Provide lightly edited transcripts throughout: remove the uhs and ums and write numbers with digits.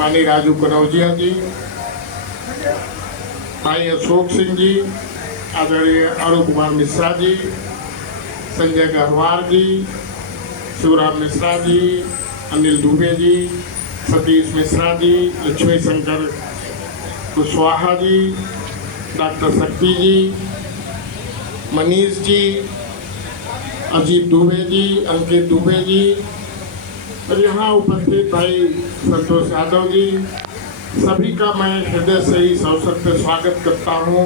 माननीय राजू कनौजिया जी, भाई अशोक सिंह जी, आदरणीय अरुण कुमार मिश्रा जी, संजय गहरवार जी, शिवराम मिश्रा जी, अनिल दुबे जी, सतीश मिश्रा जी, लक्ष्मी शंकर कुशवाहा जी, डॉक्टर शक्ति जी, मनीष जी, अजीत दुबे जी, अंकित दुबे जी और यहाँ उपस्थित भाई संतोष यादव जी, सभी का मैं हृदय से इस अवसर पर स्वागत करता हूँ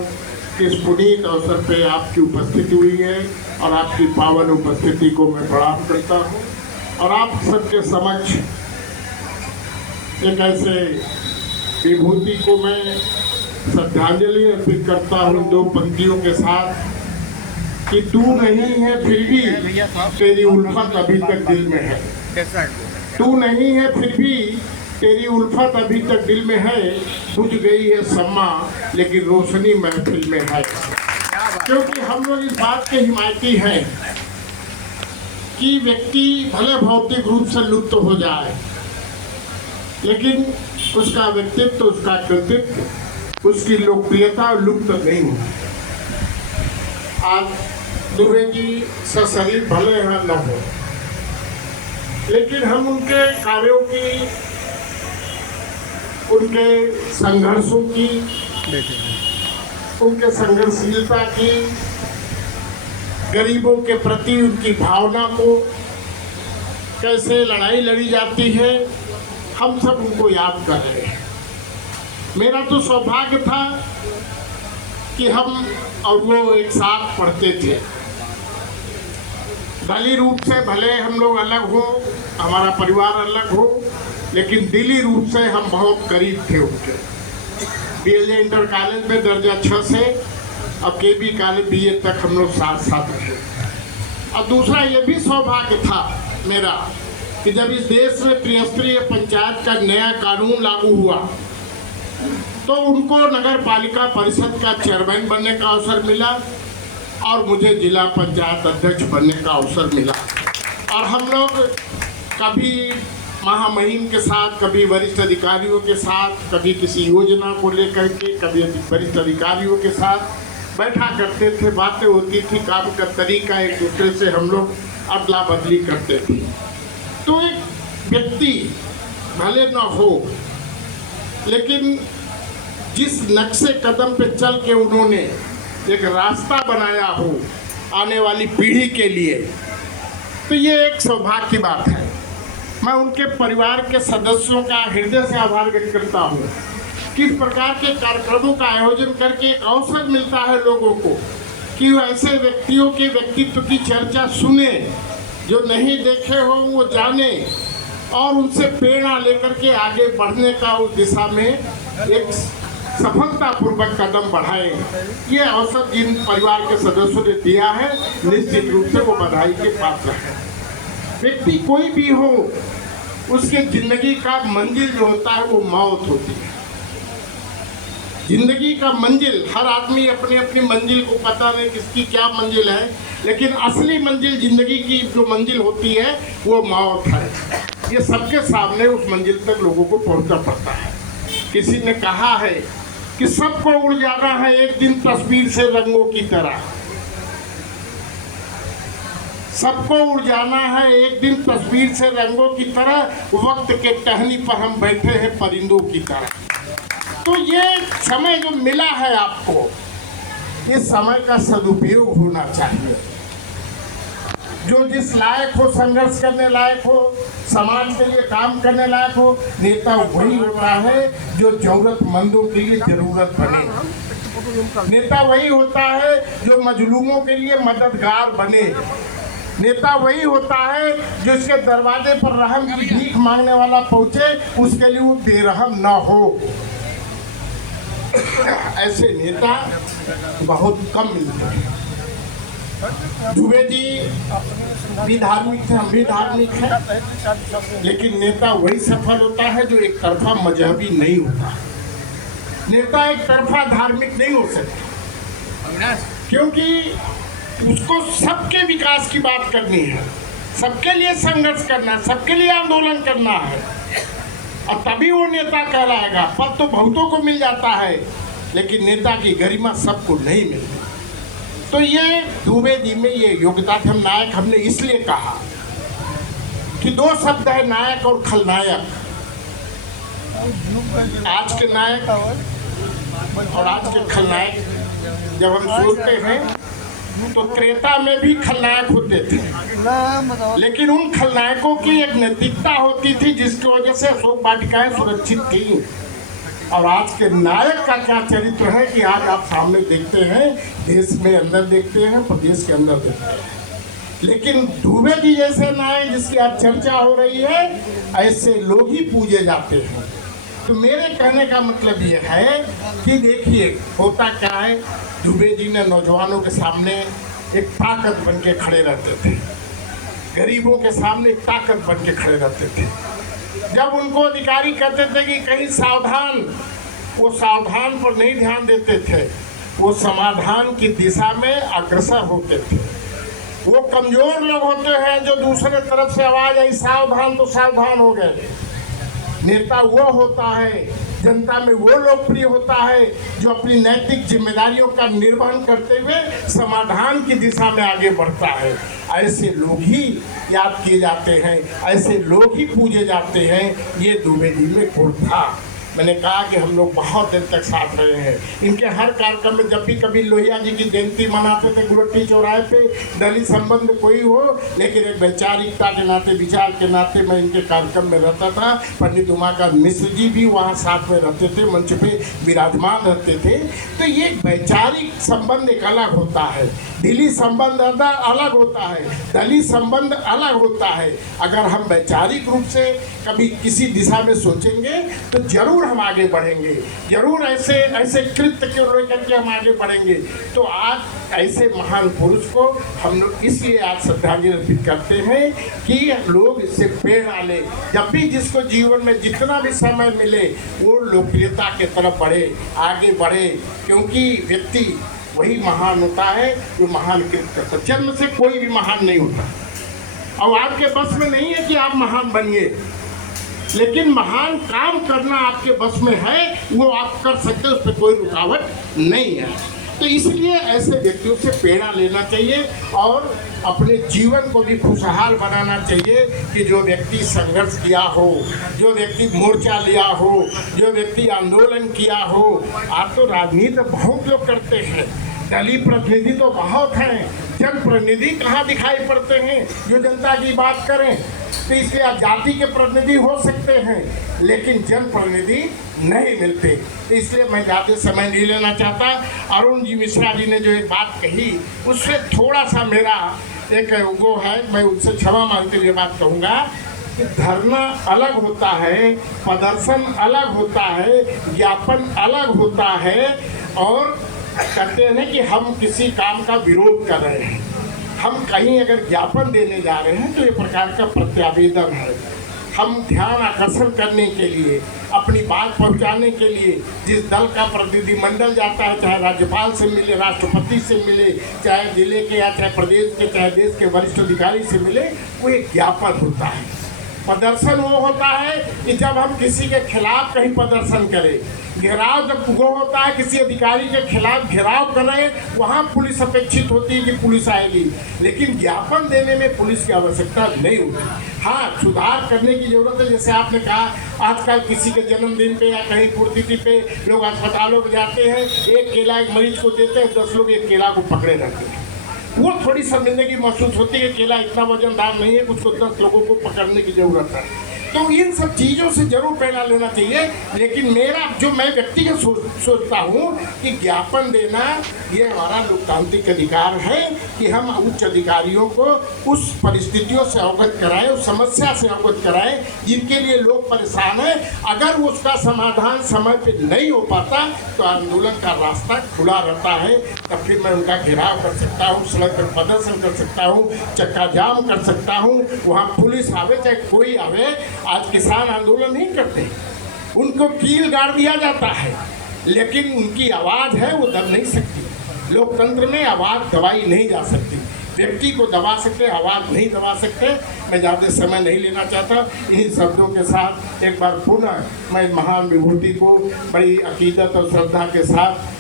कि इस पुनीत अवसर पे आपकी उपस्थिति हुई है और आपकी पावन उपस्थिति को मैं प्रणाम करता हूँ और आप सबके समक्ष एक ऐसे विभूति को मैं श्रद्धांजलि अर्पित करता हूँ दो पंक्तियों के साथ कि तू नहीं है फिर भी तेरी उल्फत अभी तक दिल में है। तू नहीं है फिर भी तेरी उल्फत अभी तक दिल में है, बुझ गई है सम्मा लेकिन रोशनी महफिल में है। क्योंकि हम लोग इस बात के हिमायती हैं कि व्यक्ति भले भौतिक रूप से लुप्त हो जाए लेकिन उसका व्यक्तित्व, उसका कृतित्व, उसकी लोकप्रियता लुप्त नहीं होती। आज दुबे जी सशरीर भले यहाँ न हो लेकिन हम उनके कार्यों की, उनके संघर्षों की, उनके संघर्षशीलता की, गरीबों के प्रति उनकी भावना को, कैसे लड़ाई लड़ी जाती है, हम सब उनको याद कर रहे हैं। मेरा तो सौभाग्य था कि हम और वो एक साथ पढ़ते थे। दली रूप से भले हम लोग अलग हो, हमारा परिवार अलग हो, लेकिन दिली रूप से हम बहुत करीब थे उनके। बीएलए इंटर कॉलेज में दर्जा 6 से और केबी कॉलेज बीए तक हम लोग साथ साथ रहे। और दूसरा ये भी सौभाग्य था मेरा कि जब इस देश में त्रिस्तरीय पंचायत का नया कानून लागू हुआ तो उनको नगर पालिका परिषद का चेयरमैन बनने का अवसर मिला और मुझे जिला पंचायत अध्यक्ष बनने का अवसर मिला। और हम लोग कभी महामहिम के साथ, कभी वरिष्ठ अधिकारियों के साथ, कभी किसी योजना को लेकर के, कभी वरिष्ठ अधिकारियों के साथ बैठा करते थे, बातें होती थी, काम का तरीका एक दूसरे से हम लोग अदला बदली करते थे। तो एक व्यक्ति भले न हो लेकिन जिस नक्शे कदम पे चल के उन्होंने एक रास्ता बनाया हो आने वाली पीढ़ी के लिए, तो ये एक सौभाग्य की बात है। मैं उनके परिवार के सदस्यों का हृदय से आभार व्यक्त करता हूँ कि इस प्रकार के कार्यक्रमों का आयोजन करके एक अवसर मिलता है लोगों को कि वो ऐसे व्यक्तियों के व्यक्तित्व की चर्चा सुने, जो नहीं देखे हो वो जाने और उनसे प्रेरणा लेकर के आगे बढ़ने का उस दिशा में एक सफलतापूर्वक कदम बढ़ाए। ये अवसर जिन परिवार के सदस्यों ने दिया है निश्चित रूप से वो बधाई के पात्र है। व्यक्ति कोई भी हो, उसके जिंदगी का मंजिल जो होता है वो मौत होती है। जिंदगी का मंजिल, हर आदमी अपनी अपनी मंजिल को पता नहीं किसकी क्या मंजिल है, लेकिन असली मंजिल, जिंदगी की जो मंजिल होती है वो मौत है। ये सबके सामने उस मंजिल तक लोगों को पहुंचना पड़ता है। किसी ने कहा है कि सबको उड़ जाना है एक दिन तस्वीर से रंगों की तरह, सबको उड़ जाना है एक दिन तस्वीर से रंगों की तरह, वक्त के टहनी पर हम बैठे हैं परिंदों की तरह। तो ये समय जो मिला है आपको, इस समय का सदुपयोग होना चाहिए। जो जिस लायक हो, संघर्ष करने लायक हो, समाज के लिए काम करने लायक हो, नेता वही होता है जो जरूरतमंदों के लिए जरूरत बने। नेता वही होता है जो मजलूमों के लिए मददगार बने। नेता वही होता है जो इसके दरवाजे पर रहम की भीख मांगने वाला पहुंचे, उसके लिए वो बेरहम ना हो। ऐसे नेता बहुत कम मिलते हैं। दुबे जी भी धार्मिक थे, हम भी धार्मिक हैं, लेकिन नेता वही सफल होता है जो एक तरफा मजहबी नहीं होता। नेता एक तरफा धार्मिक नहीं हो सकता, क्योंकि उसको सबके विकास की बात करनी है, सबके लिए संघर्ष करना है, सबके लिए आंदोलन करना है। और तभी वो नेता कहलाएगा। पद तो बहुतों को मिल जाता है, लेकिन नेता की गरिमा सबको नहीं मिलती। तो ये दुबे जी में ये योग्यता थी। हम नायक हमने इसलिए कहा कि दो शब्द है, नायक और खलनायक। आज के नायक और आज के खलनायक जब हम सोचते हैं तो त्रेता में भी खलनायक होते थे, लेकिन उन खलनायकों की एक नैतिकता होती थी जिसकी वजह से अशोक वाटिकाएं सुरक्षित थी। और आज के नायक का क्या चरित्र है कि आज आप सामने देखते हैं, देश में अंदर देखते हैं, प्रदेश के अंदर देखते हैं। लेकिन दुबे जी जैसे नायक जिसकी आज चर्चा हो रही है, ऐसे लोग ही पूजे जाते हैं। तो मेरे कहने का मतलब ये है कि देखिए होता क्या है, दुबे जी ने नौजवानों के सामने एक ताकत बन के खड़े रहते थे, गरीबों के सामने एक ताकत बन के खड़े रहते थे। जब उनको अधिकारी कहते थे कि कहीं सावधान, वो सावधान पर नहीं ध्यान देते थे, वो समाधान की दिशा में अग्रसर होते थे। वो कमजोर लोग होते हैं जो दूसरे तरफ से आवाज आई सावधान तो सावधान हो गए। नेता वो होता है, जनता में वो लोकप्रिय होता है जो अपनी नैतिक जिम्मेदारियों का निर्वहन करते हुए समाधान की दिशा में आगे बढ़ता है। ऐसे लोग ही याद किए जाते हैं, ऐसे लोग ही पूजे जाते हैं। ये दुबे जी में गुण था। मैंने कहा कि हम लोग बहुत देर तक साथ रहे हैं। इनके हर कार्यक्रम में जब भी कभी लोहिया जी की जयंती मनाते थे गुरट्टी चौराहे पे, दलित संबंध कोई हो, लेकिन एक वैचारिकता के नाते, विचार के नाते मैं इनके कार्यक्रम में रहता था। पंडित उमाकांत मिश्र जी भी वहाँ साथ में रहते थे, मंच पे विराजमान रहते थे। तो ये वैचारिक संबंध एक अलग होता है, दिली संबंध अलग होता है, दलित संबंध अलग होता है। अगर हम वैचारिक रूप से कभी किसी दिशा में सोचेंगे तो जरूर हम आगे बढ़ेंगे, जरूर ऐसे ऐसे कृत्य को लेकर के हम आगे बढ़ेंगे। तो आज ऐसे महान पुरुष को हम लोग इसलिए आज श्रद्धांजलि अर्पित करते हैं कि लोग इससे प्रेरणा ले। जब भी जिसको जीवन में जितना भी समय मिले वो लोकप्रियता की तरफ बढ़े, आगे बढ़े, क्योंकि व्यक्ति वही महान होता है जो महान कृत्य करता है। जन्म से कोई भी महान नहीं होता और आपके बस में नहीं है कि आप महान बनिए, लेकिन महान काम करना आपके बस में है, वो आप कर सकते हैं, उस पर कोई रुकावट नहीं है। तो इसलिए ऐसे व्यक्तियों से प्रेरणा लेना चाहिए और अपने जीवन को भी खुशहाल बनाना चाहिए कि जो व्यक्ति संघर्ष किया हो, जो व्यक्ति मोर्चा लिया हो, जो व्यक्ति आंदोलन किया हो। आज तो राजनीति बहुत लोग करते हैं, दलित प्रतिनिधि तो बहुत हैं, जनप्रतिनिधि कहाँ दिखाई पड़ते हैं जो जनता की बात करें। तो इसलिए आप जाति के प्रतिनिधि हो सकते हैं, लेकिन जनप्रतिनिधि नहीं मिलते। तो इसलिए मैं ज़्यादा समय नहीं लेना चाहता। अरुण जी मिश्रा जी ने जो एक बात कही उससे थोड़ा सा मेरा एक वो है, मैं उनसे क्षमा मांगते हुए बात कहूँगा कि धरना अलग होता है, प्रदर्शन अलग होता है, ज्ञापन अलग होता है। और कहते हैं कि हम किसी काम का विरोध कर रहे हैं, हम कहीं अगर ज्ञापन देने जा रहे हैं तो ये प्रकार का प्रत्यावेदन है। हम ध्यान आकर्षण करने के लिए, अपनी बात पहुंचाने के लिए जिस दल का प्रतिनिधिमंडल जाता है, चाहे राज्यपाल से मिले, राष्ट्रपति से मिले, चाहे जिले के या चाहे प्रदेश के, चाहे देश के वरिष्ठ अधिकारी से मिले, वो एक ज्ञापन होता है। प्रदर्शन वो होता है कि जब हम किसी के खिलाफ कहीं प्रदर्शन करें, घेराव जब वो होता है किसी अधिकारी के खिलाफ घेराव करें, वहाँ पुलिस अपेक्षित होती है कि पुलिस आएगी, लेकिन ज्ञापन देने में पुलिस की आवश्यकता नहीं होती। हाँ, सुधार करने की जरूरत है। जैसे आपने कहा आजकल किसी के जन्मदिन पे या कहीं पुण्यतिथि पे लोग अस्पतालों में जाते हैं, एक केला एक मरीज को देते हैं, 10 लोग एक केला को पकड़े रहते हैं। वो थोड़ी शर्मिंदगी महसूस होती है, केला इतना वजनदार नहीं है, कुछ 10 लोगों को पकड़ने की जरूरत है। तो इन सब चीज़ों से जरूर प्रेरणा लेना चाहिए। लेकिन मेरा जो मैं व्यक्तिगत सोचता हूँ कि ज्ञापन देना ये हमारा लोकतांत्रिक अधिकार है कि हम उच्च अधिकारियों को उस परिस्थितियों से अवगत कराएं, उस समस्या से अवगत कराएं जिनके लिए लोग परेशान हैं। अगर उसका समाधान समय पे नहीं हो पाता तो आंदोलन का रास्ता खुला रहता है, तब फिर मैं उनका घेराव कर सकता हूँ, सड़क पर प्रदर्शन कर सकता हूँ, चक्का जाम कर सकता हूँ, वहाँ पुलिस आवे चाहे कोई आवे। आज किसान आंदोलन नहीं करते, उनको कील गाड़ दिया जाता है, लेकिन उनकी आवाज़ है वो दब नहीं सकती। लोकतंत्र में आवाज़ दबाई नहीं जा सकती। व्यक्ति को दबा सकते, आवाज़ नहीं दबा सकते। मैं ज़्यादा समय नहीं लेना चाहता। इन्हीं शब्दों के साथ एक बार पुनः मैं महान विभूति को बड़ी अकीदत और श्रद्धा के साथ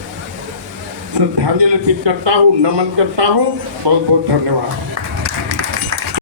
श्रद्धांजलि अर्पित करता हूँ, नमन करता हूँ। बहुत बहुत धन्यवाद।